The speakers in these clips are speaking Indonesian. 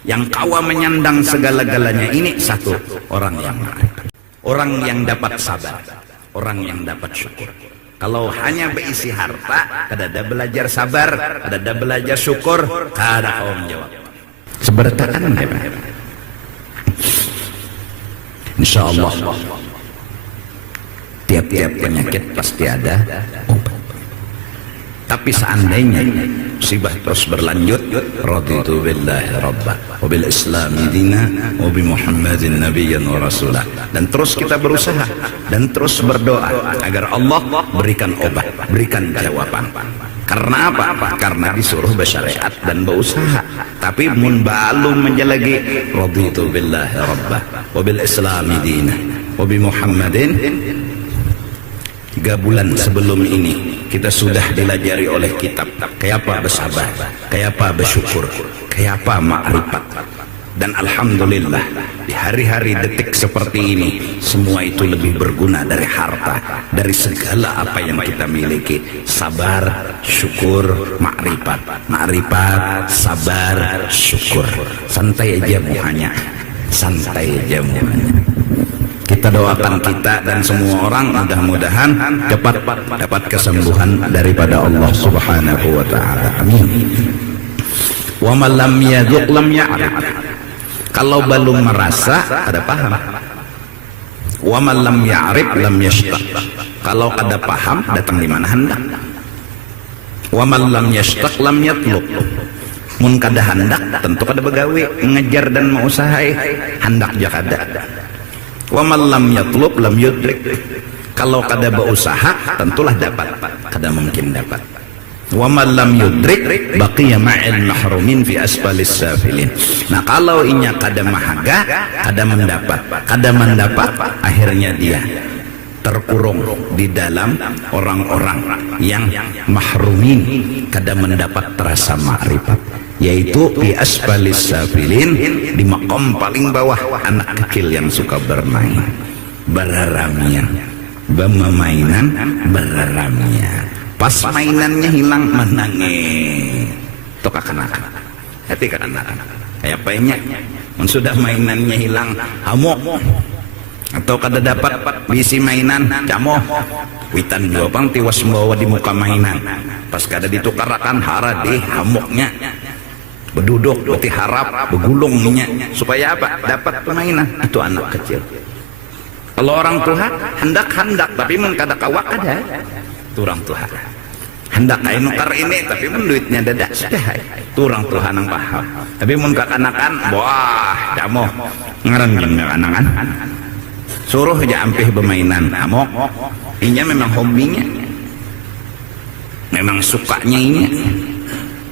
Yang kawa menyandang segala-galanya ini satu, orang yang ma'rifat, orang yang dapat sabar, orang yang dapat syukur. Kalau hanya berisi harta, kada ada belajar sabar, kada ada belajar syukur, kada kau menjawab. Sebertaan hebat. Insyaallah tiap-tiap penyakit pasti ada obat. Tapi seandainya musibah terus berlanjut, raditu billahi rabba wa bil islami dina wa bi muhammadin nabiyyan wa rasulah, dan terus kita berusaha dan terus berdoa agar Allah berikan obat, berikan jawaban. Karena apa? Karena disuruh bersyariat dan berusaha. Tapi mun balu menjalagi raditu billahi rabba wa bil islami dina wa bi muhammadin. 3 bulan sebelum ini kita sudah dilajari oleh kitab kayak apa bersabar, kayak apa bersyukur, kayak apa ma'rifat. Dan alhamdulillah di hari-hari detik seperti ini semua itu lebih berguna dari harta, dari segala apa yang kita miliki. Sabar, syukur, ma'rifat, ma'rifat, sabar, syukur. Santai aja muhanya, santai aja muhanya. Kita doakan kita dan semua orang mudah-mudahan dapat kesembuhan daripada Allah Subhanahu wa taala. Amin. Wa man lam yadhuq lam ya'rif. Kalau belum merasa ada paham. Wa man lam ya'rif lam yashtaq. Kalau kada paham datang di mana hendak. Wa man lam yashtaq lam yatlub. Mun kada hendak tentu kada begawe, ngejar dan mengusahai, hendak ja kada. Wa man lam yatlub lam yudrik. Kalau kada berusaha tentulah dapat, kada mungkin dapat. Wa man lam yudrik baqiya ma'al mahrumin fi asfalis safilin. Nah kalau inya kada mahaga, kada mendapat, akhirnya dia terkurung di dalam orang-orang yang mahrumin, kada mendapat terasa ma'rifat, yaitu di asfalis safilin, di makom paling bawah, anak kecil yang suka bermain, beraramian, bermainan, beraramian. Pas mainannya hilang menangis. Itu kekanak-kanak. Hati kekanak-kanak. Kayak apanya? Sudah mainannya hilang, hamok. Atau kada dapat bisi mainan, camoh. Witan dua pang tiwas membawa di muka mainan. Pas kada ditukarakan hara deh hamoknya. Berduduk, berarti harap, begulungnya. Supaya apa? Dapat permainan. Itu anak kecil. Kalau orang tua hendak, tapi mun kada kawak ada. Itu orang tua. Hendak kain nukar ini, tapi mun duitnya dadak sudah. Itu orang tua nang paham. Tapi mun kakanakan, wah, camoh. Ngaran jeung kakanakan. Suruh aja ampih bermainan, hamok. Inya memang hobinya. Memang sukanya ini.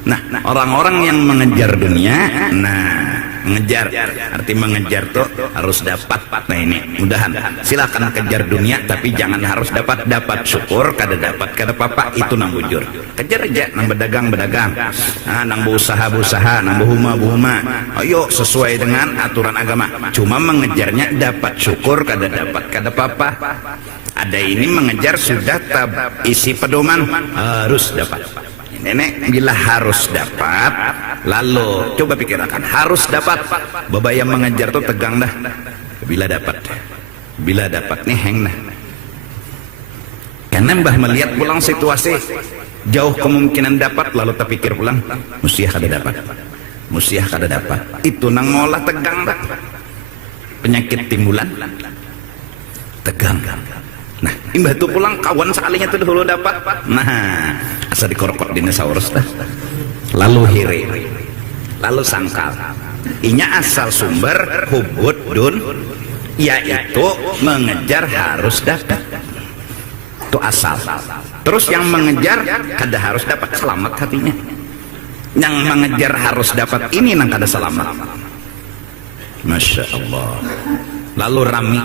Nah, orang-orang yang mengejar dunia, mengejar, arti mengejar tuh harus dapat. Nah ini, mudahan silakan kejar dunia, tapi jangan harus dapat syukur, kada dapat, kada apa-apa, itu nang bujur. Kejar aja, nang berdagang, nang berusaha, nang berhuma. Ayo sesuai dengan aturan agama. Cuma mengejarnya dapat syukur, kada dapat, kada apa-apa. Ada ini mengejar sudah isi pedoman harus dapat. Nenek bila harus dapat, lalu coba pikirkan harus dapat. Babaya mengejar tuh tegang dah. Bila dapat nih heng dah. Karena mbah melihat pulang situasi jauh kemungkinan dapat, lalu terpikir pulang musiah kada dapat. Itu nang ngolah tegang dah. Penyakit timbulan tegang. Nah, imbah itu pulang kawan sekalinya tuh dulu dapat. Nah, asal dikorokot dinosaurus dah. Lalu hiri, lalu sangkal. Inya asal sumber hubud dun, yaitu mengejar harus dapat. Itu asal. Terus yang mengejar kada harus dapat, selamat hatinya. Yang mengejar harus dapat ini nang kada selamat. Masya Allah. Lalu rami.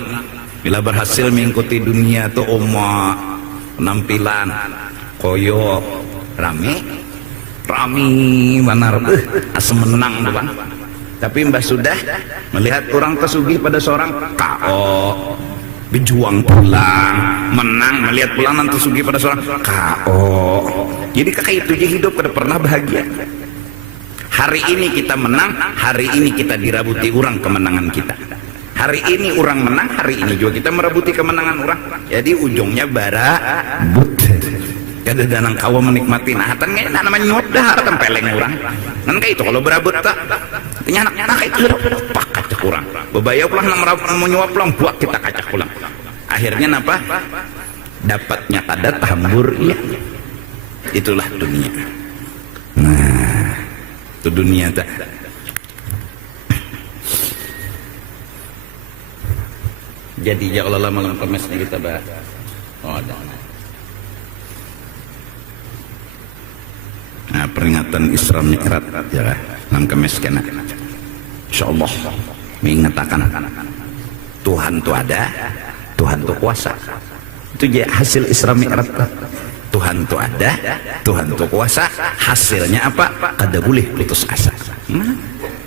Bila berhasil mengikuti dunia tuh penampilan koyo rame benar asem menang bang. Tapi mbah sudah melihat orang tersugih pada seorang KO berjuang pulang menang, melihat pulang nanti tersugih pada seorang KO. Jadi kakak itu hidup kada pernah bahagia. Hari ini kita menang, hari ini kita dirabuti orang kemenangan kita. Hari ini orang menang, hari ini juga kita merabuti kemenangan orang. Jadi ujungnya barabut. Kada danang kawa menikmati nahatan nggak namanya nyuap dah haratan peleng orang. Kan kayak itu kalau berabut tak. Nyanak itu pak kacak orang. Bebaya pulang mau nyuap pulang buat kita kacak pulang. Akhirnya apa? Dapatnya kada tambur iya. Itulah dunia. Nah, itu dunia tak. Jadi ya Allah malam kemesnya kita bahas. Oh ada. Nah, peringatan Isra Mi'raj ya malam kemes kena. Insyaallah mengatakan Tuhan itu ada, Tuhan itu kuasa. Itu ya hasil Isra Mi'raj. Tuhan itu ada, Tuhan itu kuasa. Hasilnya apa? Kada boleh putus asa.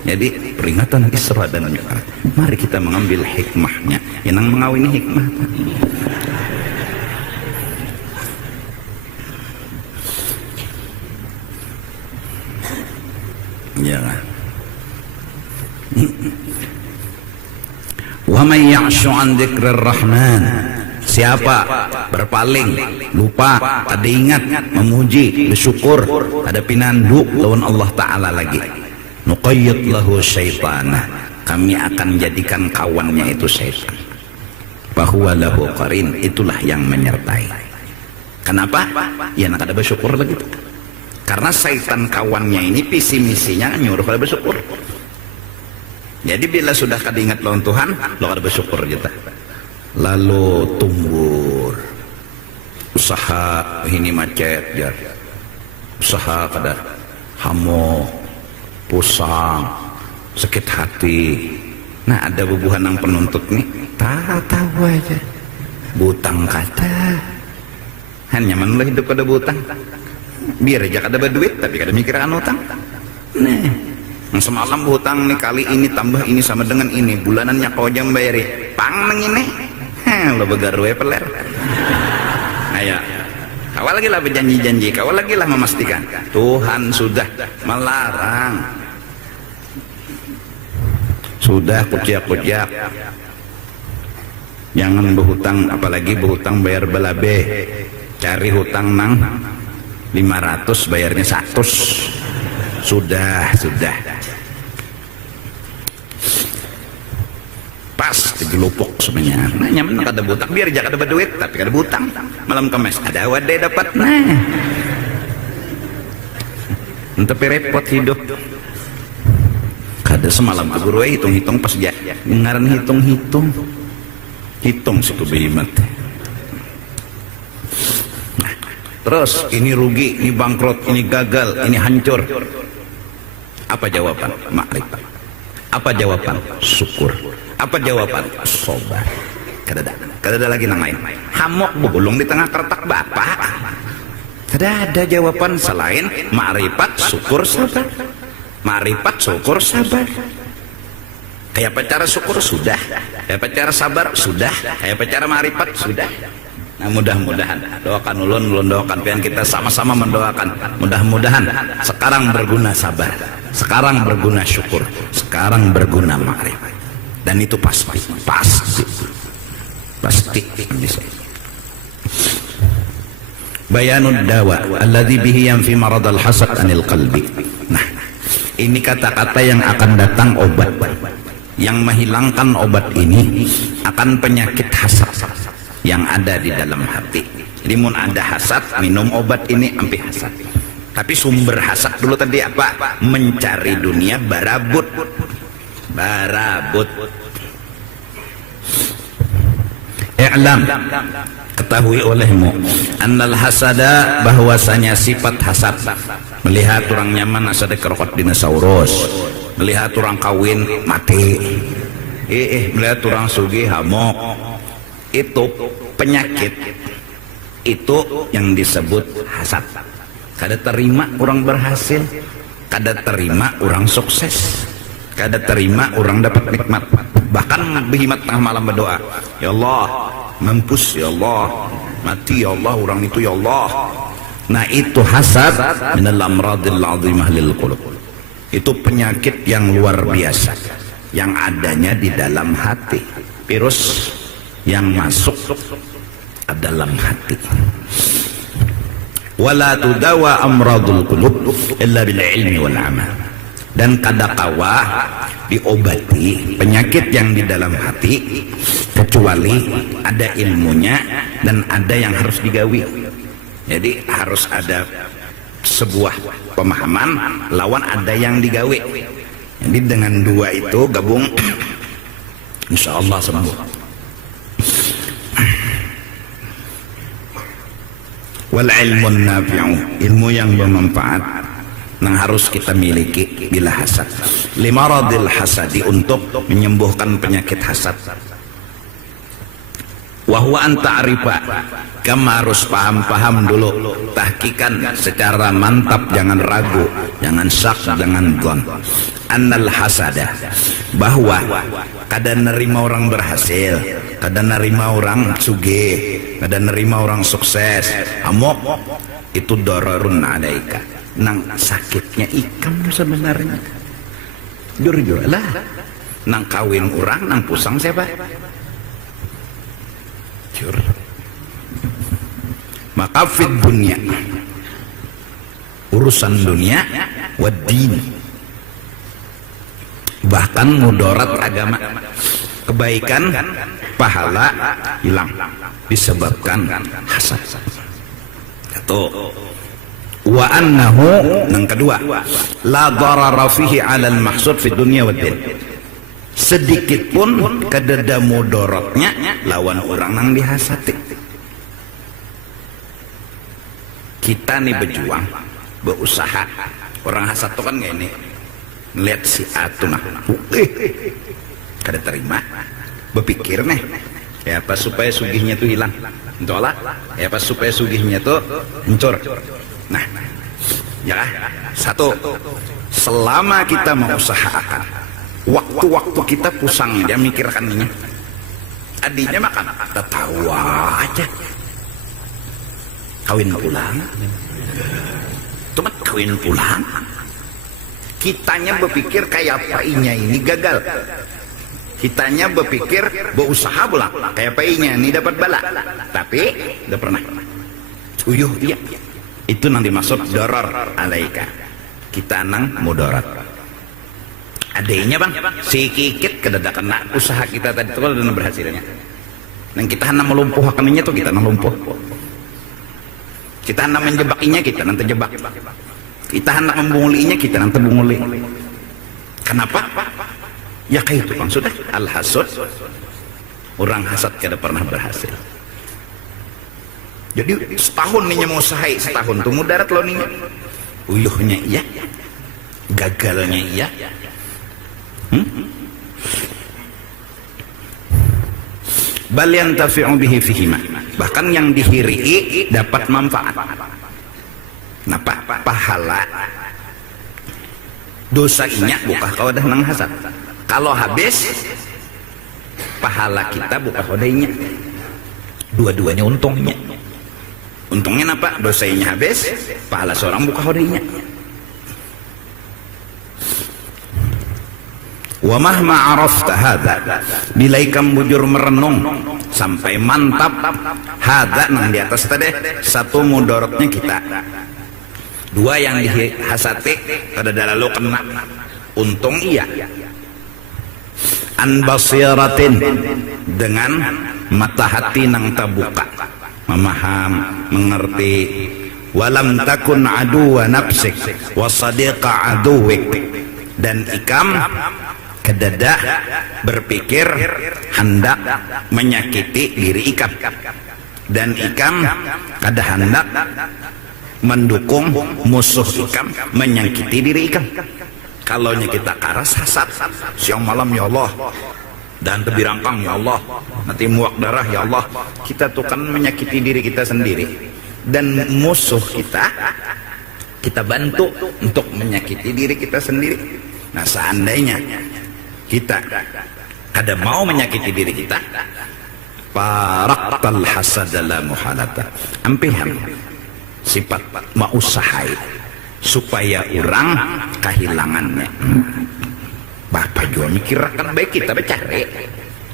Jadi peringatan Isra dan Mi'raj. Mari kita mengambil hikmahnya. Yang mengawini hikmah. Ya. Wa may ya'shu 'an dzikrir rahman. Siapa berpaling, lupa, kada ingat, memuji, bersyukur, ada pinanduk lawan Allah Ta'ala lagi. Nuqayyid lahu syaitana. Kami akan jadikan kawannya itu syaitan. Bahwa lahu qarin, itulah yang menyertai. Kenapa? Ya nak ada bersyukur lagi. Karena syaitan kawannya ini visi misinya nyuruh kada bersyukur. Jadi bila sudah kada ingat lawan Tuhan, lo kada bersyukur kita. Lalu tumbur usaha ini macet ya, usaha kada hamo pusang sakit hati. Nah ada bubuhan yang penuntut nih tahu aja butang kata hanya manulah hidup kada butang biar aja kada berduit tapi kada mikirkan utang. Nah yang semalam hutang nih kali ini tambah ini sama dengan ini bulanannya kau jam bayari pang neng ini lo begarwe peler. Ayo kau lagi lah berjanji-janji, kau lagi lah memastikan Tuhan sudah melarang, sudah kuciak-kuciak jangan berhutang, apalagi berhutang bayar belabe. Cari hutang nang 500 bayarnya 100. Sudah pas digelupuk sebenarnya. Nah nyaman kada butang biar aja kada berduit tapi kada butang. Malam kemes ada wadai dapat. Nah tapi repot hidup. Kada semalam ke guru hitung-hitung pas dia ngaran hitung-hitung si kebehimat. Nah, terus ini rugi, ini bangkrut, ini gagal, ini hancur. Apa jawaban? Makrifat. Apa jawaban? Syukur. Apa jawaban? Sabar. Kada ada lagi nang lain. Hamok begulung di tengah kertak bapak. Kada ada jawaban selain makrifat, syukur, sabar. Makrifat, syukur, sabar. Kayak apa cara syukur? Sudah. Kayak apa cara sabar? Sudah. Kayak apa cara makrifat? Sudah. Nah mudah-mudahan doakan ulun doakan pian kita sama-sama mendoakan mudah-mudahan sekarang berguna sabar, sekarang berguna syukur, sekarang berguna makrifat. Dan itu pasti bisa. Bayanul dawa alladzi bihi yanfi maradal hasad anil qalbi. Nah, ini kata-kata yang akan datang obat yang menghilangkan obat ini akan penyakit hasad yang ada di dalam hati. Jadi mun ada hasad, minum obat ini ampi hasad. Tapi sumber hasad dulu tadi apa? Mencari dunia, barabut. I'lam, ketahui olehmu annal hasada, bahwasanya sifat hasad. Melihat orang nyaman asada kerokot dinosaurus, melihat orang kawin mati, melihat orang sugih hamok. Itu penyakit, itu yang disebut hasad. Kada terima orang berhasil, kada terima orang sukses, kada terima orang dapat nikmat. Bahkan behimat tengah malam berdoa, ya Allah mampus, ya Allah mati, ya Allah orang itu, ya Allah. Nah itu hasad minal amradil azimah lil qulub. Itu penyakit yang luar biasa yang adanya di dalam hati. Virus yang masuk ke dalam hati. Wala tudawa amradul qulub illa bil ilmi wal amal. Dan kadakawa diobati penyakit yang di dalam hati kecuali ada ilmunya dan ada yang harus digawi. Jadi harus ada sebuah pemahaman lawan ada yang digawi. Jadi dengan dua itu gabung, insya Allah sembuh. Wal ilmun nafi'u, ilmu yang bermanfaat yang harus kita miliki bila hasad. Limaradil hasadi, untuk menyembuhkan penyakit hasad. Wahwa anta arifa, kamu harus paham dulu, tahkikan secara mantap, jangan ragu, jangan syak, jangan gon. Annal hasada, bahwa kada nerima orang berhasil, kada nerima orang sugih, kada nerima orang sukses, amok, itu dororun alaika, nang sakitnya ikam sebenarnya. Jujur lah, nang kawin orang, nang pusang siapa? Jujur. Maka fit dunia, urusan dunia, wad-din, bahkan mudarat agama, kebaikan, pahala hilang disebabkan hasad. Satu. Wa annahu, yang kedua, la darara fihi 'ala al-mahsud fi dunya wad din. Sedikit pun kadada mudaratnya lawan orang nang dihasati. Kita nih berjuang, berusaha. Orang hasad tuh kan gini, lihat si atu nah, kada terima, berpikir nih, ya apa supaya sugihnya tuh hilang, entahlah, ya apa supaya sugihnya tuh hancur. Nah, ya satu, selama kita mengusahakan, waktu-waktu kita pusang dia mikirkan ini, adinya makan, tertawa aja, kawin pulang, cuma kawin pulang, kitanya berpikir kayak painya ini gagal, kitanya berpikir berusaha pulang, kayak painya ini dapat bala, tapi udah pernah, uyuh dia. Itu yang dimaksud doror alaika, kita nang mudarat. Adanya bang, sikit kedada kena usaha kita tadi itu kalau berhasilnya. Dan kita hanya melumpuhkannya tuh kita nang lumpuh. Kita hanya menjebakinya kita nanti jebak. Kita hanya membungulinya kita nanti bunguli. Kenapa? Ya kayak itu bang, sudah al-hasud. Orang hasad kada pernah berhasil. Jadi setahun nih mau usahai, setahun tuh mudarat lo nih, uyuhnya iya, gagalnya iya, bal yantafi'u bihi fihima, bahkan yang dihirii dapat manfaat. Napa? Pahala dosanya buka kau dah nang hasad. Kalau habis pahala kita buka kodainya, dua-duanya untungnya. Untungnya apa? Dosanya habis, pahala seorang buka hodainya. Wa mahma arafta hadza, bila ikam bujur merenung sampai mantap hadza nang di atas tadi, satu mudaratnya kita, dua yang dihasati pada lalu kena untung iya, an basiratin, dengan mata hati nang terbuka, memaham, mengerti, walam takun aduwa nafsik wa sadiqa aduwik, dan ikam kedada berpikir hendak menyakiti diri ikam, dan ikam kada hendak mendukung musuh ikam menyakiti diri ikam. Kalau kita karas hasad siang malam, ya Allah, dan tebirangkang, ya Allah, nanti muak darah, ya Allah, kita tuh kan menyakiti diri kita sendiri, dan musuh kita bantu untuk menyakiti diri kita sendiri. Nah, seandainya kita kada mau menyakiti diri kita, paraktal hasad la muhalata, ampihan sifat mausahai supaya orang kehilangannya. Bapak juga mikirkan baik kita bercari,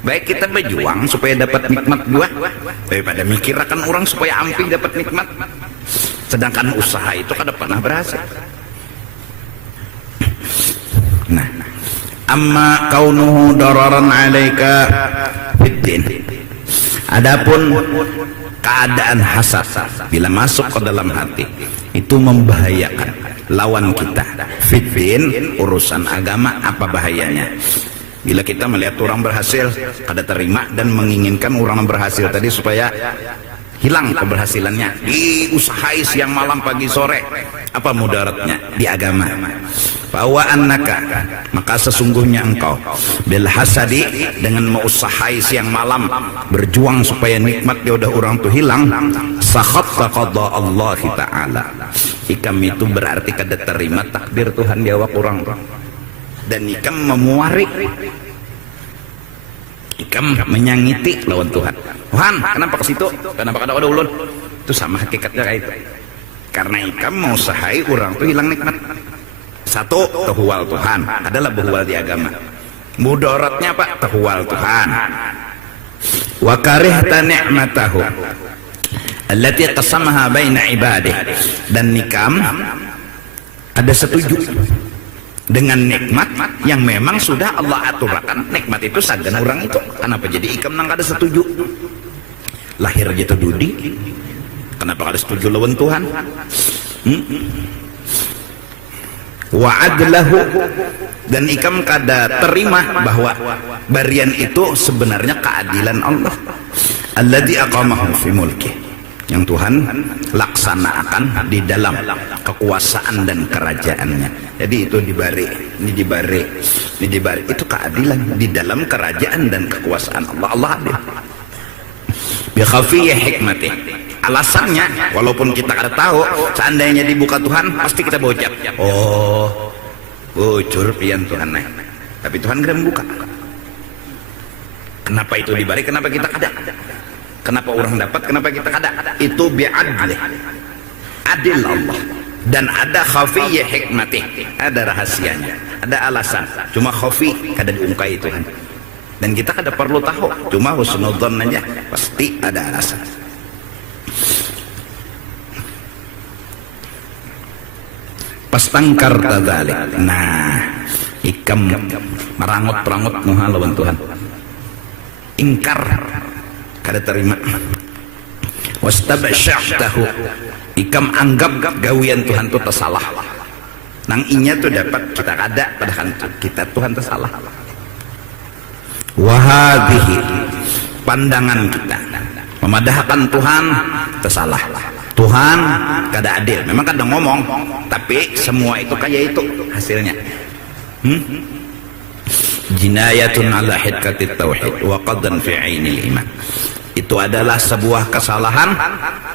baik kita berjuang supaya dapat nikmat dua, daripada mikirkan orang supaya ampih dapat nikmat. Sedangkan usaha itu kada pernah berhasil. Nah, amma kaunuhu dararan alaika fiddin. Adapun keadaan hasad bila masuk ke dalam hati itu membahayakan lawan kita. Fiddin, urusan agama, apa bahayanya? Bila kita melihat orang berhasil, kada terima dan menginginkan orang berhasil tadi supaya hilang keberhasilannya, diusahai siang malam pagi sore, apa mudaratnya di agama? Bahwa annaka, maka sesungguhnya engkau bil hasadi, dengan mengusahai siang malam berjuang supaya nikmat dia udah orang tuh hilang, sakhatta qada Allah taala. Ikam itu berarti kada terima takdir Tuhan dia wak orang, dan ikam memuari, ikam menyangiti lawan Tuhan. Tuhan, kenapa ke situ? Kenapa kada ada ulun? Itu sama hakikatnya kayak itu. Karena ikam mau sahai orang tuh hilang nikmat. Satu, tehuwal Tuhan, adalah behuwal di agama. Mudaratnya apa? Tehuwal Tuhan. Wa karihta ni'matahu allati qasamaha baina ibadih, dan nikam ada setuju dengan nikmat yang memang sudah Allah aturkan. Nikmat itu sagan orang itu. Kenapa jadi ikam nang kada setuju? Lahir gitu dudi, kenapa kada setuju lawan Tuhan? Wa adlahu, dan ikam kada terima bahwa barian itu sebenarnya keadilan Allah. Alladzi aqamahu fi mulki, yang Tuhan laksanakan di dalam kekuasaan dan kerajaannya. Jadi itu dibari, ini dibari, ini dibari, itu keadilan di dalam kerajaan dan kekuasaan Allah. Allah adil. Bi khafiyyi hikmatih. Alasannya, walaupun kita kada tahu, seandainya dibuka Tuhan pasti kita bocap. Oh, bocor pian Tuhan naik. Tapi Tuhan kada membuka. Kenapa itu dibari? Kenapa kita kada? Kenapa orang dapat? Kenapa kita kada? Itu bi'adlih, adil Allah. Dan ada khafiyyi hikmatih, ada rahasianya, ada alasan. Cuma khafi kada diungkai Tuhan. Dan kita kada perlu tahu, cuma husnudzon aja, pasti ada alasan. Pastangkar tadzalik. Nah, ikam merangut-rangut nuha lawan Tuhan. Ingkar, kada terima. Wastabsyahtahu, ikam anggap gawian Tuhan itu tersalah. Nang inya tuh dapat kita kada, padahal kita Tuhan tersalah. Wahadihi, pandangan kita memadahkan Tuhan tersalah. Tuhan kada adil, memang kadang ngomong, tapi semua itu kayak itu hasilnya. Jinayatun ala hidkatit tauhid wa qadan fi ainil iman. Itu adalah sebuah kesalahan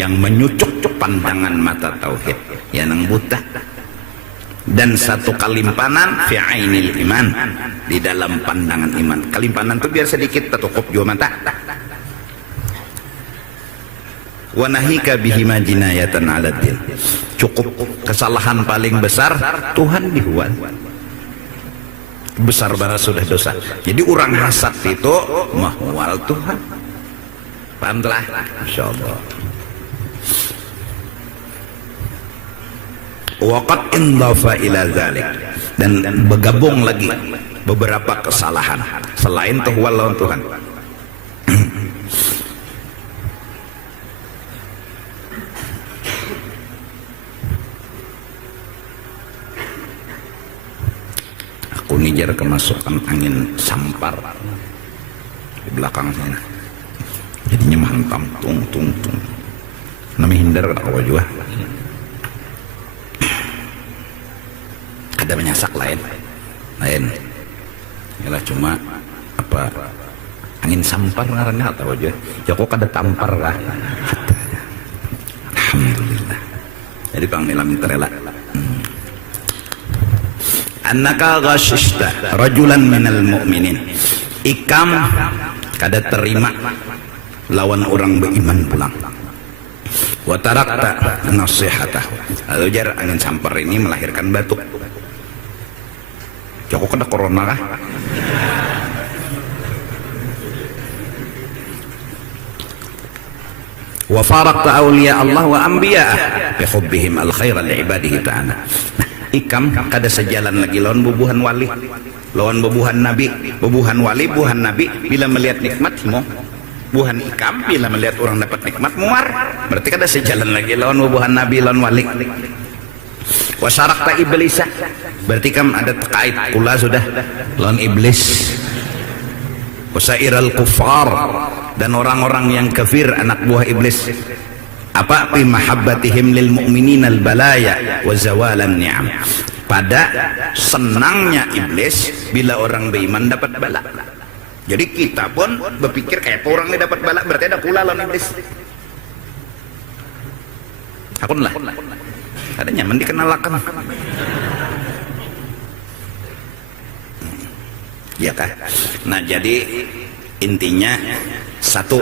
yang menyucuk pandangan mata tauhid, yang buta. Dan satu kalimpanan fi ainil iman, di dalam pandangan iman. Kalimpanan itu biar sedikit tertutup juga mata. Wa nahika bihima jinayatan 'ala din. Cukup kesalahan paling besar Tuhan dihuwan. Besar banget sudah dosa. Jadi orang hasad itu mahwal Tuhan. Paham telah? Insyaallah. Waqad indafa ila dzalik, dan bergabung lagi beberapa kesalahan selain tuhwal lawan Tuhan. Aku nijar kemasukan angin sampar di belakang sana, jadinya menghantam tung tung tung. Nami hindar kalau juga ada menyasak lain yalah, cuma apa angin sampar ngarannya atau aja ya kok kada tampar lah. Alhamdulillah. Jadi pangmila minta rela annaka ghashishta rajulan minal mu'minin, ikam kada terima lawan orang beriman pulang. wa tarakta nasihatahu. Lalu jar angin sampar ini melahirkan batuk. Joko kena corona kah? Wa farakta awliya Allah wa anbiya'ah bi hubbihim al khaira li ibadihi ta'ala. Ikam kada sejalan lagi lawan bubuhan wali, lawan bubuhan nabi, bubuhan wali, bubuhan nabi. Bila melihat nikmat himo, bubuhan ikam bila melihat orang dapat nikmat muar, berarti kada sejalan lagi lawan bubuhan nabi, lawan wali. Wasyarakta iblis, berarti kam ada terkait pula sudah lawan iblis. Wasairal kufar, dan orang-orang yang kafir anak buah iblis. Apa fi mahabbatihim lil mu'minin al balaya wa zawalan ni'am. Pada senangnya iblis bila orang beriman dapat bala. Jadi kita pun berpikir kayak orang ini dapat bala, berarti ada pula lawan iblis. Akunlah. Ada nyaman dikenalakan. Ya kan? Nah, jadi intinya satu,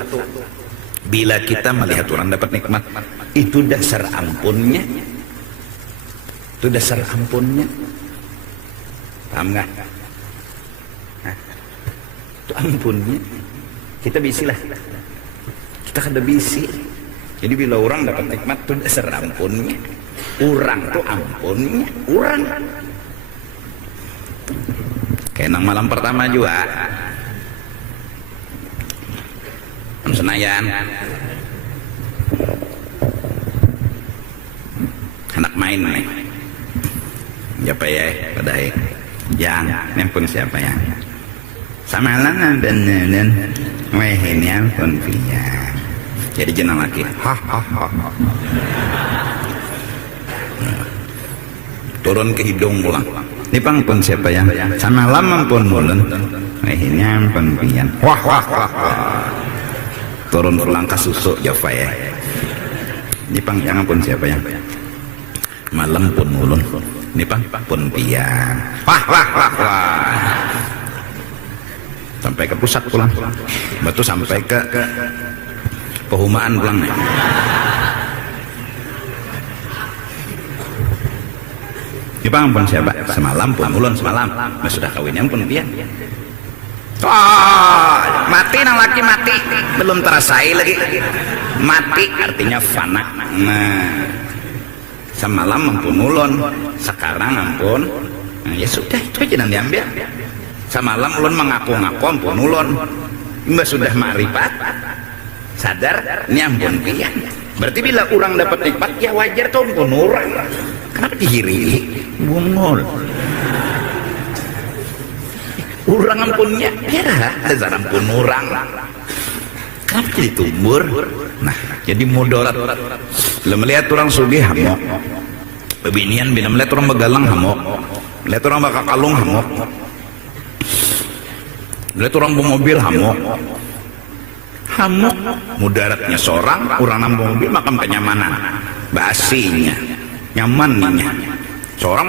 bila kita melihat orang dapat nikmat, itu dasar ampunnya. Itu dasar ampunnya. Paham nggak? Nah, itu ampunnya. Kita bisilah. Kita kada bisi. Jadi bila orang dapat nikmat, itu dasar ampunnya. Orang tuh ampunnya. Orang. Kayak nang malam pertama juga. Senayan, anak main nih, siapa ya? Padahal yang pun siapa yang sama lana dan ini pun punya. Jadi jenang lagi, turun ke hidung pulang. Ini pang pun siapa yang sama lama pun bulan, ini pun pian. Wah. Turun pulang ke susu Java ya. Ini pang jangan pun siapa yang malam pun ulun. Ini pang pun pian. Wah. Sampai ke pusat pulang. Batu sampai ke pehumaan pulang nih. Ini pang pun siapa? Semalam pun ulun semalam. Mas sudah kawinnya pun pian. Mati nang laki mati belum terasai lagi. Mati artinya fana. Nah, semalam ampun ulun, sekarang ampun. Nah, ya sudah itu aja yang diambil. Semalam ulun mengaku-ngaku ampun ulun, mbak sudah makrifat, sadar ini ampun pian. Berarti bila orang dapat nikmat ya wajar tuh ampun orang. Kenapa dihiri? Bungul. Orang ampunnya merah, dasar ampun orang. Kenapa jadi tumbur? Nah, jadi mudarat. Bila melihat orang sugih hamok, bebinian bila melihat orang begalang hamok, melihat orang bakal kalung hamok, melihat orang bermobil hamok, mudaratnya seorang, orang nambah mobil makam kenyamanan, basinya, nyamannya. Seorang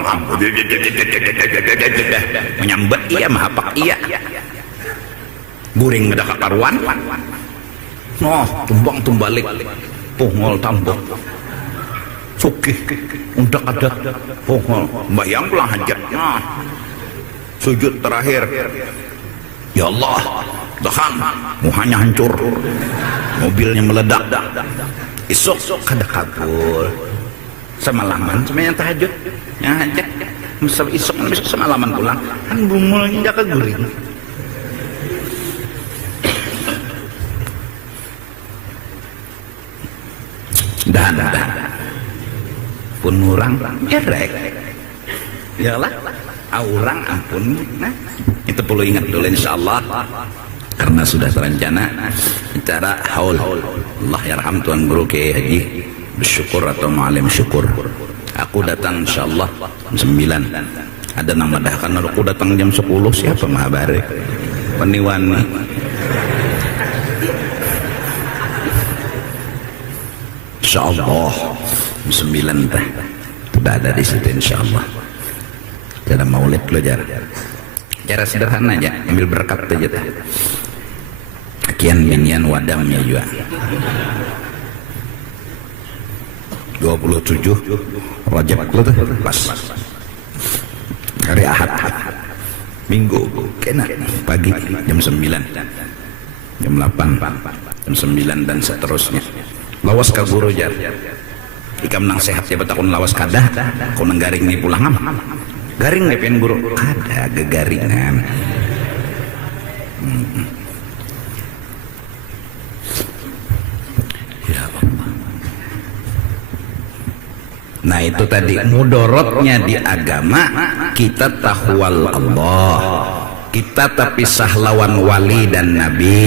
menyambat iya, mahapak iya, guring ngedak karuan, tumbang tumbalik, pungol tambok, sukih, undak ada, pungol, bayang pulang hajat, sujud terakhir, ya Allah, tahan, muhanya hancur, mobilnya meledak, esok kada kabul. Semalaman semuanya tahajud yang hajat besok semalaman pulang kan bungulnya jaga guring. Dan pun orang jerek yalah orang ampun. Nah, itu perlu ingat dulu insyaallah, karena sudah terencana cara haul. Allah yarham Tuan Guru Kiai Haji bersyukur atau ma'alim syukur. Aku datang insyaallah jam 9. Ada nama dah kan aku datang jam 10 siapa mahabari peniwani. Insyaallah jam 9 dah sudah ada di situ insyaallah. Cara maulid belajar. Cara sederhana aja, ambil berkat aja. Kian minyan wadamnya juga. 27 Rajab pas hari Ahad Minggu kena pagi jam 9 jam 8 jam 9 dan seterusnya lawas ka guru jar ikam nang sehat ya betakun lawas kadah kau nang garing nih pulang garing nih pengen guru ada gegaringan. Ya Allah. Nah itu tadi mudorotnya di agama kita tahwal Allah, kita terpisah lawan wali dan nabi,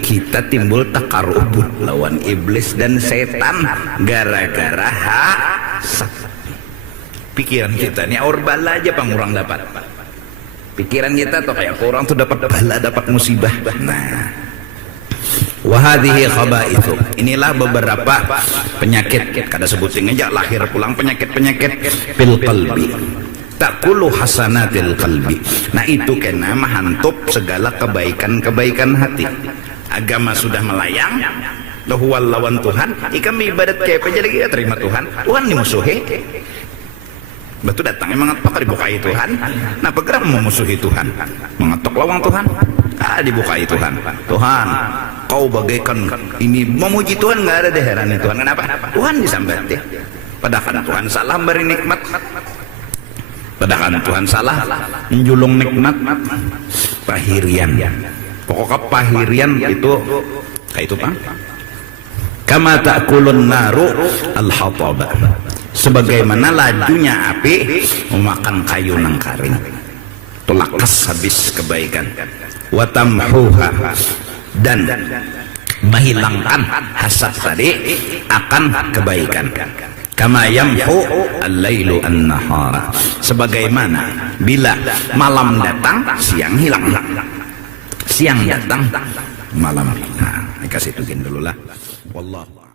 kita timbul takarubut lawan iblis dan setan gara-gara pikiran kita ini aur bala aja pangurang dapat pikiran kita tuh kayak orang tuh dapat bala dapat musibah. Nah wahadihi khaba'ithu, inilah beberapa penyakit kada sebutin aja lahir pulang penyakit-penyakit fil qalbi takulu hasanatil qalbi. Nah itu kena mahantup segala kebaikan-kebaikan hati. Agama sudah melayang lahuwal lawan Tuhan ikam ibadat kayak apa jadi kita terima Tuhan dimusuhi betul datang emang apa dibukai Tuhan. Nah bergerak memusuhi Tuhan mengetok lawang Tuhan dibukai Tuhan. Tuhan kau bagaikan ini memuji Tuhan nggak ada deh heran Tuhan kenapa Tuhan disambat ya padahal Tuhan salah beri nikmat padahal Tuhan salah menjulung nikmat pahirian pokoknya pahirian itu kayak itu Pak kama ta'kulun naru al-hatabah sebagaimana lajunya api memakan kayu nang karing tulakas habis kebaikan watamhuha dan menghilangkan hasad tadi akan kebaikan kama yamhu al-lailu an-nahara sebagaimana bila malam datang siang hilang siang datang malam hilang. Kasih tugin dulu lah wallah.